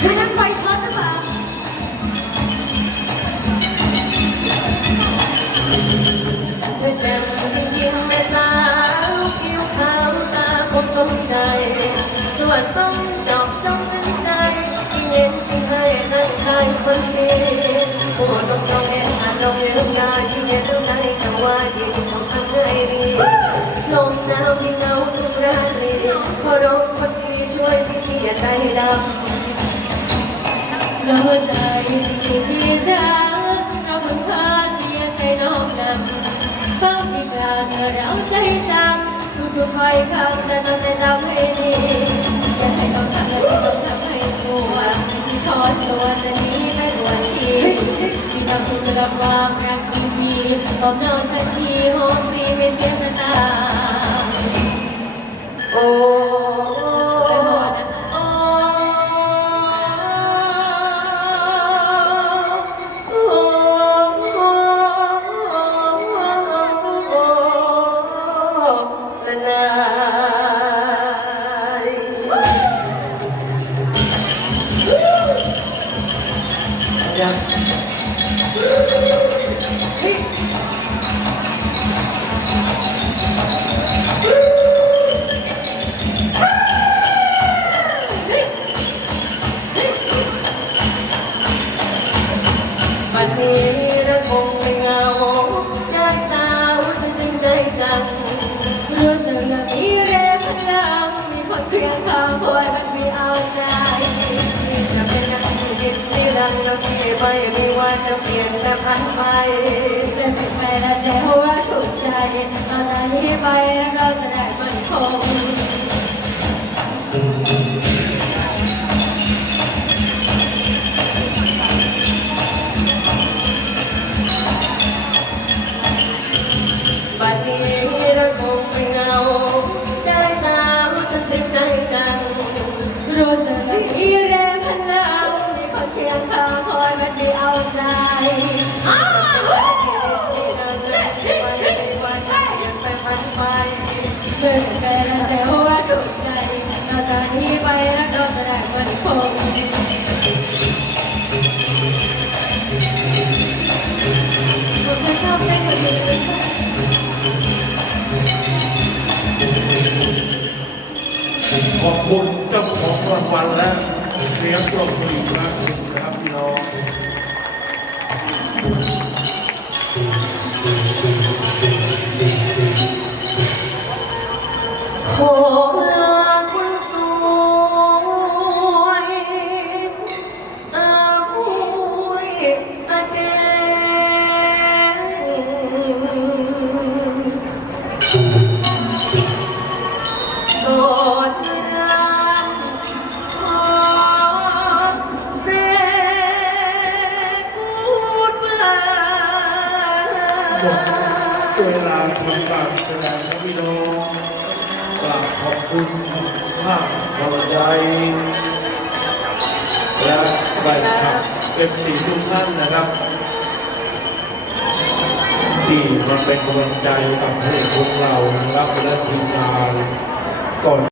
เฮ้ยนั่นไฟช็อตหรือเปล่าเธอแจ่มจริงๆแม่สาวผิวขาวตาคมสมใจ สวัสดิ์ทรงดอกจ้องถึงใจที่เห็นยิ่งให้นั่งใครคนนี้ผู้ตรงตรงเห็นหันลงเห็นลูกนาที่เห็นลูกในทางว่าดีของทางไงดีลมหนาวที่เงาทุกราตรีพอรบคน ช่วยพี่ที่อย่าใจดำเราใจจริงๆพี่จ๋าเราเพิ่งพาเสียใจน้องนำฟังพี่กล่าเธอเราใจจังทุกทุกๆถ้อยคำแต่ต้องแต่จำให้ดีอย่าให้ต้องทำและต้องทำให้ชัวร์ถอนตัวจะหนีไม่บวชชีพี่ทำพี่สลับความรักที่มีบอกน้องสักทีหอมฟรีไม่เสีย นายยังเฮ้ยวันนี้ ยงข้างคอยมันไม่เอาใจจะเป็นนักคิดนิรันดร์ที่ไม่มีวันจะเปลี่ยนแต่พันไปและเป็นไปและใจว่าถูกใจเราจะนี้ไปแล้วก็จะได้มันคง ขอบคุณเจ้าของรางวัลและเสียงปรบมืออีกครั้งหนึ่งนะครับพี่น้อง หมดเวลาทำการแสดงนะพี่น้องกราบขอบคุณภาพพลใจและใบขับเอฟซีทุกท่านนะครับ ที่มาเป็นกำลังใจกับพระเอกของเรานะครับและทีมงานก่อน